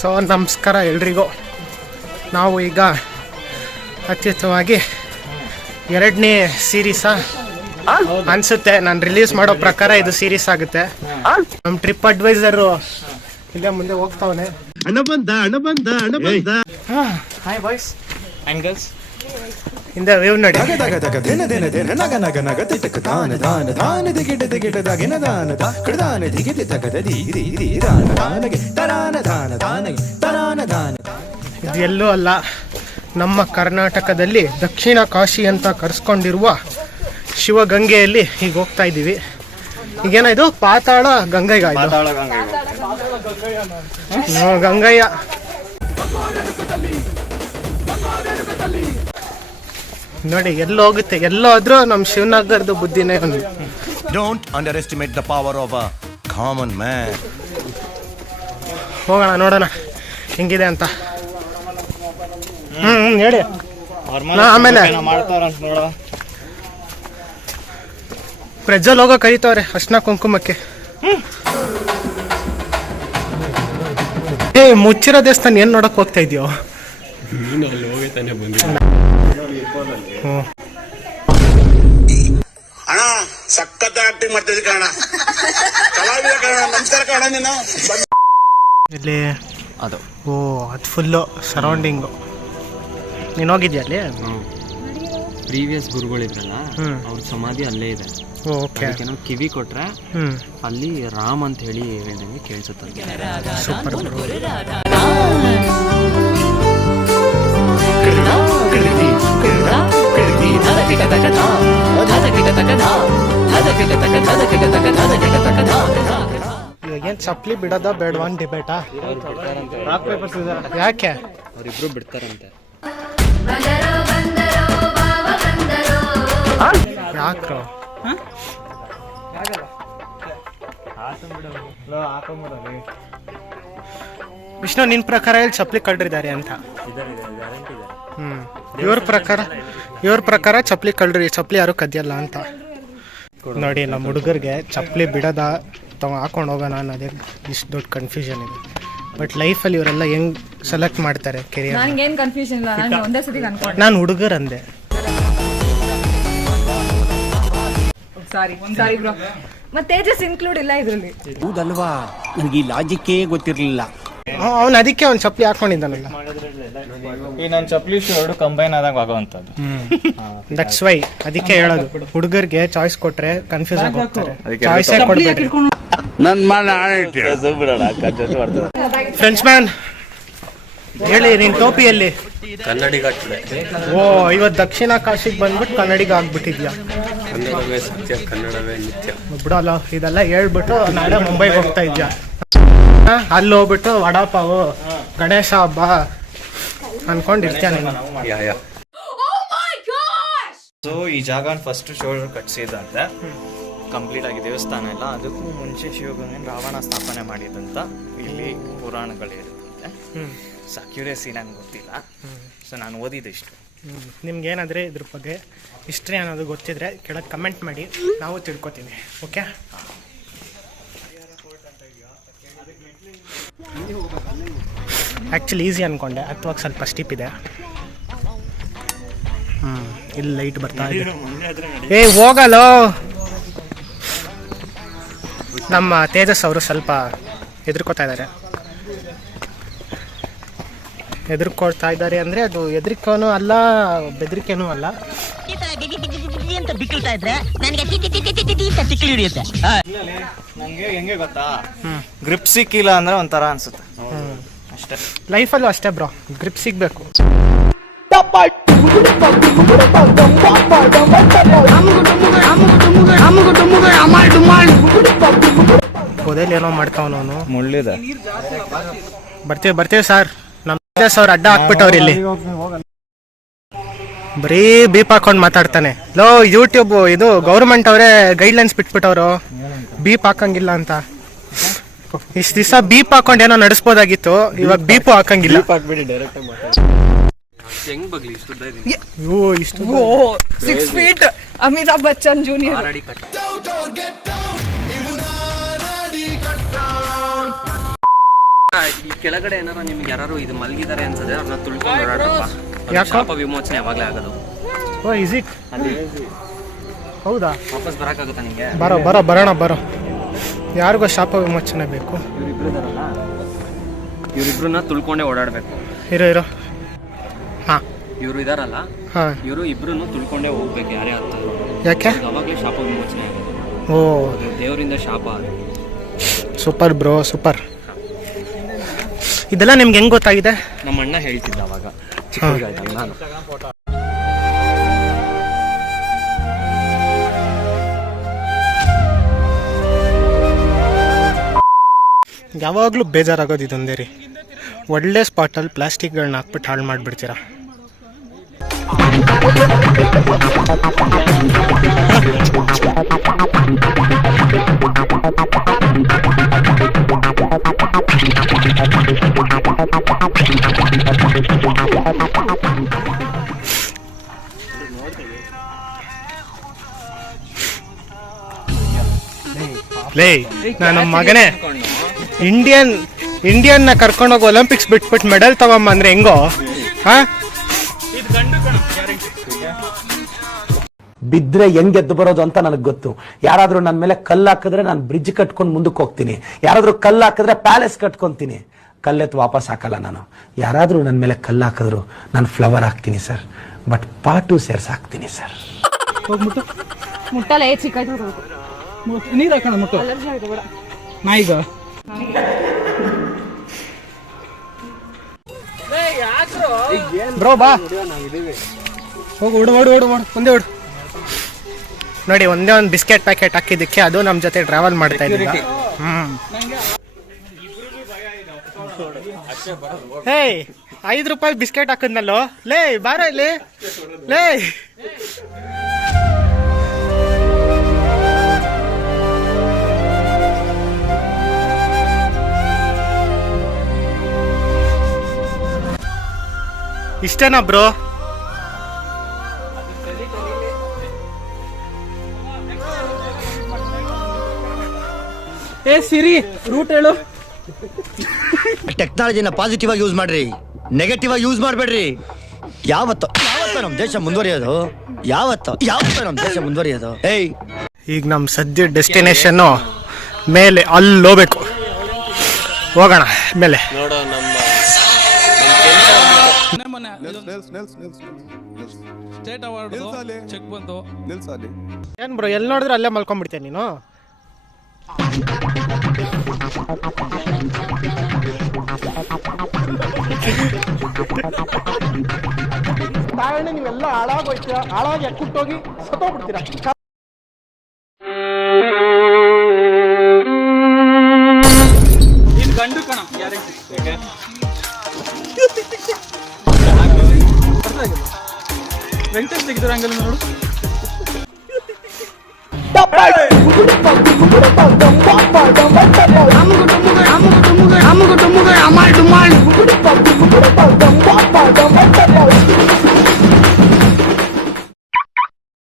So ನಮಸ್ಕಾರ ಎಲ್ರಿಗೂ. ನಾವು ಈಗ ಅತ್ಯುತ್ತಮವಾಗಿ 2ನೇ ಸೀರೀಸಾ ಅನ್ಸುತ್ತೆ, ನಾನು ರಿಲೀಸ್ ಮಾಡೋ ಪ್ರಕಾರ ಇದು ಸೀರೀಸ್ ಆಗುತ್ತೆ. ನಮ್ಮ ಟ್ರಿಪ್ ಅಡ್ವೈಸರು ಇಲ್ಲೇ ಮುಂದೆ ಹೋಗ್ತಾವನೆ. ಹಾಯ್ ಬಾಯ್ಸ್ ಆ್ಯಂಡ್ ಗರ್ಲ್ಸ್, ಹಿಂದೆ ವೇವ್ ನೋಡಿ. ಇದು ಎಲ್ಲೂ ಅಲ್ಲ, ನಮ್ಮ ಕರ್ನಾಟಕದಲ್ಲಿ ದಕ್ಷಿಣ ಕಾಶಿ ಅಂತ ಕರೆಸ್ಕೊಂಡಿರುವ ಶಿವಗಂಗೆಯಲ್ಲಿ ಈಗ ಹೋಗ್ತಾ ಇದ್ದೀವಿ. ಈಗೇನ ಇದು ಪಾತಾಳ ಗಂಗಯ್ಯ, ಗಂಗಯ್ಯ. ನೋಡಿ ಎಲ್ಲೋ ಹೋಗುತ್ತೆ, ಎಲ್ಲೋದ್ರೂ ನಮ್ಮ ಶಿವನಗರದ ಬುದ್ಧಿನೇ ಒಂದು. Don't under estimate the power of a common man. ಹೋಗೋಣ, ನೋಡೋಣ ಹೆಂಗಿದೆ ಅಂತ. ಹೇಳಿ ಆಮೇಲೆ ಪ್ರಜ್ವಲ್ ಹೋಗೋ ಕರೀತವ್ರೆ ಅರ್ಶಿನ ಕುಂಕುಮಕ್ಕೆ. ಮುಚ್ಚಿರೋ ದೇವಸ್ಥಾನ ಏನ್ ನೋಡಕ್ ಹೋಗ್ತಾ ಇದೆಯೋ? ಅಣ್ಣ ಸಖತ್ ಆಕ್ಟಿಂಗ್ ಮಾಡ್ತಿದ್ದೆ ಕಣ, ಕಲಾವಿದ ಕಣ. ನಮಸ್ಕಾರ ಕಣ. ನೀನು ಇಲ್ಲಿ ಅದು ಅದು ಫುಲ್ಲು ಸರೌಂಡಿಂಗು. ನೀನು ಹೋಗಿದ್ಯಾ ಅಲ್ಲಿ? ಪ್ರೀವಿಯಸ್ ಗುರುಗಳಿದ್ರಲ್ಲ, ಅವ್ರ ಸಮಾಧಿ ಅಲ್ಲೇ ಇದೆ. ಓಕೆ, ನಾವು ಕಿವಿ ಕೊಟ್ರೆ ಅಲ್ಲಿ ರಾಮ್ ಅಂತ ಹೇಳಿ ಹೇಳ್ದಂಗೆ ಕೇಳಿಸುತ್ತೆ. ಸೂಪರ್. ಇವಾಗೇನು ಚಪ್ಪಲಿ ಬಿಡೋದ ಬೇಡವಾ ಅಂತ ಡಿಬೇಟಾ? ಯಾಕೆ ಅವರಿಬ್ರು ಬಿಡ್ತಾರಂತೆ. ಯಾಕ್ರೋ? ವಿಷ್ಣು, ನಿನ್ ಪ್ರಕಾರ ಇಲ್ಲಿ ಚಪ್ಪಲಿ ಕಳ್ರಿದ್ದಾರೆ ಅಂತ? ಇವ್ರ ಪ್ರಕಾರ ಚಪ್ಪಲಿ ಕಳ್ರಿ, ಚಪ್ಪಲಿ ಯಾರು ಕದಿಯಲ್ಲ ಅಂತ. ನೋಡಿ, ನಮ್ಮ ಹುಡುಗರಿಗೆ ಚಪ್ಪಲಿ ಬಿಡೋದ ಹಾಕೊಂಡು ಹೋಗೋಣ ಅನ್ನೋದೇ ಇಷ್ಟು ದೊಡ್ಡ ಕನ್ಫ್ಯೂಷನ್ ಇದೆ. ಬಟ್ ಲೈಫಲ್ಲಿ ಇವರೆಲ್ಲ ಹೆಂಗ್ ಸೆಲೆಕ್ಟ್ ಮಾಡ್ತಾರೆ ಕೆರಿಯರ್? ನಾನು ಹುಡುಗರು ಅಂದೆ. ಸಾರಿ ಬ್ರೋ, ಮತ್ತೆ ತೇಜಸ್ ಇನ್ಕ್ಲೂಡ್ ಇಲ್ಲ ಇದರಲ್ಲಿ. ಹೌದಲ್ವಾ, ನನಗೆ ಈ ಲಾಜಿಕ್ಕೇ ಗೊತ್ತಿರಲಿಲ್ಲ. ಅವ್ನು ಅದಕ್ಕೆ ಅವ್ನು ಚಪ್ಪಲಿ ಹಾಕೊಂಡಿದ್ದಾನಲ್ಲ. ಈ ನನ್ನ ಚಪ್ಪಲಿ ಎರಡು ಕಂಬೈನ್ ಆದಾಗ ಆಗೋವಂಥದ್ದು. ದಟ್ಸ್ ವೈ ಅದಕ್ಕೆ ಹೇಳೋದು, ಹುಡುಗರಿಗೆ ಚಾಯ್ಸ್ ಕೊಟ್ರೆ ಕನ್ಫ್ಯೂಸ್ ಆಗಿ ಹೋಗ್ತಾರೆ. ಚಾಯ್ಸೇ ಕೊಡ್ಬೇಡ್ರಿ. ಫ್ರೆಂಚ್ ಮ್ಯಾನ್ ಹೇಳಿ, ನಿನ್ ಟೋಪಿಯಲ್ಲಿ ಕನ್ನಡಿಗ. ಓ, ಇವತ್ತು ದಕ್ಷಿಣ ಕಾಶಿಗೆ ಬಂದ್ಬಿಟ್ಟು ಕನ್ನಡಿಗ ಆಗ್ಬಿಟ್ಟಿದ್ಯಾ? ಕನ್ನಡವೇ ಸತ್ಯ, ಕನ್ನಡವೇ ನಿತ್ಯ. ಬಿಡಲ್ಲ, ಇದೆಲ್ಲ ಹೇಳ್ಬಿಟ್ಟು ನಾಳೆ ಮುಂಬೈಗೆ ಹೋಗ್ತಾ ಇದ್ಯಾ? ಅಲ್ಲಿ ಹೋಗ್ಬಿಟ್ಟು ವಡಾಪಾವು, ಗಣೇಶ ಹಬ್ಬ ಅನ್ಕೊಂಡಿರ್ತೀಯ. ಸೊ ಈ ಜಾಗ ಫಸ್ಟ್ ಶೋಲ್ಡರ್ ಕಟ್ಸಿದಂತೆ ಕಂಪ್ಲೀಟ್ ಆಗಿ ದೇವಸ್ಥಾನ ಎಲ್ಲ. ಅದಕ್ಕೂ ಮುಂಚೆ ಶಿವಗಂಗನ ರಾವಣ ಸ್ಥಾಪನೆ ಮಾಡಿದಂತ ಇಲ್ಲಿ ಪುರಾಣಗಳಿರುತ್ತೆ. ಅಕ್ಯುರೇಸಿ ನಂಗೆ ಗೊತ್ತಿಲ್ಲ, ಸೊ ನಾನು ಓದಿದೆ ಇಷ್ಟು. ನಿಮ್ಗೇನಾದರೆ ಇದ್ರ ಬಗ್ಗೆ ಹಿಸ್ಟ್ರಿ ಅನ್ನೋದು ಗೊತ್ತಿದ್ರೆ ಕೆಳಗೆ ಕಮೆಂಟ್ ಮಾಡಿ, ನಾವು ತಿಳ್ಕೊತೀವಿ. ಓಕೆ, ಆ್ಯಕ್ಚುಲಿ ಈಸಿ ಅಂದ್ಕೊಂಡೆ, ಅಥವಾ ಸ್ವಲ್ಪ ಸ್ಟಿಪ್ ಇದೆ. ಇಲ್ಲಿ ಲೈಟ್ ಬರ್ತಾ ಇದೆ. ಹೋಗಲ್ಲ, ನಮ್ಮ ತೇಜಸ್ ಅವರು ಸ್ವಲ್ಪ ಹೆದರ್ಕೊಳ್ತಾ ಇದ್ದಾರೆ ಅಂದರೆ ಅದು ಹೆದರಿಕೆನೂ ಅಲ್ಲ, ಬೆದರಿಕೆನೂ ಅಲ್ಲ. ನಂಗೆ ಹೆಂಗೆ ಗೊತ್ತಾ, ಗ್ರಿಪ್ ಸಿಕ್ಕಿಲ್ಲ ಅಂದ್ರೆ ಒಂಥರ ಅನ್ಸುತ್ತೆ ಅಷ್ಟೇ. ಲೈಫಲ್ಲೂ ಅಷ್ಟೇ ಬ್ರೋ, ಗ್ರಿಪ್ ಸಿಗ್ಬೇಕು. ಪೊದೆಯಲ್ಲಿ ಏನೋ ಮಾಡ್ತಾವನವನು. ಮುಳ್ಳಿದೆ. ಬರ್ತೀವಿ ಸರ್. ನಮ್ಮ ಅವ್ರು ಅಡ್ಡ ಹಾಕ್ಬಿಟ್ಟವ್ರು ಇಲ್ಲಿ. ಬರೀ ಬೀಪ್ ಹಾಕೊಂಡು ಮಾತಾಡ್ತಾನೆ. ಲೋ, ಯೂಟ್ಯೂಬ್ ಇದು ಗೌರ್ಮೆಂಟ್ ಅವರೇ ಗೈಡ್ಲೈನ್ಸ್ ಬಿಟ್ಬಿಟ್ಟವ್ರು, ಬೀಪ್ ಹಾಕಂಗಿಲ್ಲ ಅಂತ. ಇಷ್ಟು ದಿವಸ ಬೀಪ್ ಹಾಕೊಂಡು ಏನೋ ನಡೆಸ್ಬೋದಾಗಿತ್ತು, ಇವಾಗ ಬೀಪು ಹಾಕಂಗಿಲ್ಲ. ಇಷ್ಟು 6 feet ಅಮಿತಾಬ್ ಬಚ್ಚನ್ ಜೂನಿಯರ್. ಈ ಕೆಳಗಡೆ ಏನಾರ ನಿಮ್ಗೆ ಯಾರು ಇದು ಮಲಗಿದ್ದಾರೆ ಅನ್ಸದೆ ಅವ್ರನ್ನ ತುಳ್ಕೊಂಡು ಓಡಾಡ್ರಪ್ಪ. ಯಾಕೋ? ಶಾಪ ವಿಮೋಚನೆ ಯಾವಾಗಲೇ ಆಗೋದು. O is it? ಹೌದಾ? ವಾಪಸ್ ಬರೋಕ್ಕಾಗುತ್ತಾ ನಿಮಗೆ? ಬರೋಣ ಯಾರಿಗೋ ಶಾಪ ವಿಮೋಚನೆ ಬೇಕು. ಇವರಿಬ್ರನ್ನ ತುಳ್ಕೊಂಡೇ ಓಡಾಡಬೇಕು. ಇರೋ ಹಾಂ ಇವರು ಇದಾರಲ್ಲ, ಹಾಂ. ಇವರು ಇಬ್ರು ತುಳ್ಕೊಂಡೇ ಹೋಗ್ಬೇಕು ಯಾರೇ ಆಗ್ತದೆ. ಯಾಕೆ? ಅವಾಗಲೇ ಶಾಪ ವಿಮೋಚನೆ ಆಗೋದು. ಓ ಅದು ದೇವರಿಂದ ಶಾಪ ಅದು. Super bro, super. ಇದೆಲ್ಲ ನಿಮ್ಗೆ ಹೆಂಗೆ ಗೊತ್ತಾಗಿದೆ? ನಮ್ಮ ಅಣ್ಣ ಹೇಳ್ತಿದ್ದ ಅವಾಗ ಚಿಕ್ಕದಾಯ್ತಲ್ಲ ನಾನು. ಯಾವಾಗಲೂ ಬೇಜಾರಾಗೋದು ಇದೊಂದೇ ರೀ, ಒಳ್ಳೆ ಸ್ಪಾಟಲ್ಲಿ ಪ್ಲಾಸ್ಟಿಕ್ಗಳನ್ನ ಹಾಕ್ಬಿಟ್ಟು ಹಾಳು ಮಾಡಿಬಿಡ್ತೀರಾ. ಲೇ ನನ್ನ ಮಗನೇ, ಇಂಡಿಯನ್ನ ಕರ್ಕೊಂಡೋಗಿ ಒಲಿಂಪಿಕ್ಸ್ ಬಿಟ್ಬಿಟ್ಟು ಮೆಡಲ್ ತಗೊಂಬ ಅಂದ್ರೆ ಹೆಂಗೋ? ಹಾ, ಬಿದ್ರೆ ಹೆಂಗ್ ಎದ್ದು ಬರೋದು ಅಂತ ನನಗೆ ಗೊತ್ತು. ಯಾರಾದ್ರೂ ನನ್ನ ಮೇಲೆ ಕಲ್ಲು ಹಾಕಿದ್ರೆ ನಾನು ಬ್ರಿಡ್ಜ್ ಕಟ್ಕೊಂಡು ಮುಂದಕ್ಕೆ ಹೋಗ್ತೀನಿ. ಯಾರಾದ್ರೂ ಕಲ್ಲು ಹಾಕಿದ್ರೆ ಪ್ಯಾಲೇಸ್ ಕಟ್ಕೊಂತೀನಿ. ಕಲ್ಲೆತ್ತು ವಾಪಸ್ ಹಾಕಲ್ಲ ನಾನು. ಯಾರಾದ್ರೂ ನನ್ನ ಮೇಲೆ ಕಲ್ಲು ಹಾಕಿದ್ರು ನಾನು ಫ್ಲವರ್ ಹಾಕ್ತೀನಿ ಸರ್, ಬಟ್ ಪಾಟು ಸೇರ್ಸ್ ಹಾಕ್ತೀನಿ ಸರ್. ಮುಟ್ಟಲ್ಲ ಚಿಕ್ಕ ನೀರು ಹಾಕೋಣ ಮುಟ್ಟು ನಾಯಿಗ ಬ್ರೋ ಬಾ ಹೋಗಿ ಓಡು ಒಂದೇ ಓಡು. ನೋಡಿ, ಒಂದೇ ಒಂದು ಬಿಸ್ಕೆಟ್ ಪ್ಯಾಕೆಟ್ ಹಾಕಿದ್ದಕ್ಕೆ ಅದು ನಮ್ಮ ಜೊತೆ ಟ್ರಾವೆಲ್ ಮಾಡ್ತಾ ಇದ್ದಿಲ್ಲ. ಹೇ, 5 ರೂಪಾಯಿ ಬಿಸ್ಕೆಟ್ ಹಾಕಿದ್ನಲ್ಲೋ. ಲೇ ಬಾರ ಇಲ್ಲಿ, ಲೇ. ಇಷ್ಟೇನಾ ಬ್ರೋ? ಸಿರಿ ರೂಟ್ ಹೇಳು. ಟೆಕ್ನಾಲಜಿನ ಪಾಸಿಟಿವ್ ಆಗಿ ಯೂಸ್ ಮಾಡ್ರಿ, ನೆಗೆಟಿವ್ ಆಗಿ ಯೂಸ್ ಮಾಡಬೇಡ್ರಿ. ಯಾವತ್ತೋ ನಮ್ಮ ದೇಶ ಮುಂದುವರಿಯೋದು, ಯಾವತ್ತೋ ನಮ್ಮ ದೇಶ ಮುಂದುವರಿಯೋದು. ಈಗ ನಮ್ಮ ಸದ್ಯ ಡೆಸ್ಟಿನೇಷನ್ನು ಮೇಲೆ, ಅಲ್ಲಿ ಹೋಗ್ಬೇಕು. ಹೋಗೋಣ ಮೇಲೆ. ಸ್ಟೇಟ್ ಅವಾರ್ಡ್ ಚೆಕ್ ಬಂತು. ಏನ್ ಬ್ರೋ, ಎಲ್ಲಿ ನೋಡಿದ್ರೆ ಅಲ್ಲೇ ಮಲ್ಕೊಂಡ್ಬಿಡ್ತೇನೆ ನೀನು. ನೀವೆಲ್ಲ ಹಾಳಾಗೋಯ್ತೀರಾ, ಹಾಳಾಗಿ ಕುಟ್ಟೋಗಿ ಸತ್ತೋಗ್ಬಿಡ್ತೀರಾ. ಇದು ಗಂಡು ಕಣ ಗ್ಯಾರಂಟಿ. ವೆಂಕಟೇಶ್ ತೆಗೆದ್ರೆ ಹಂಗಲ್ಲ ನೋಡು.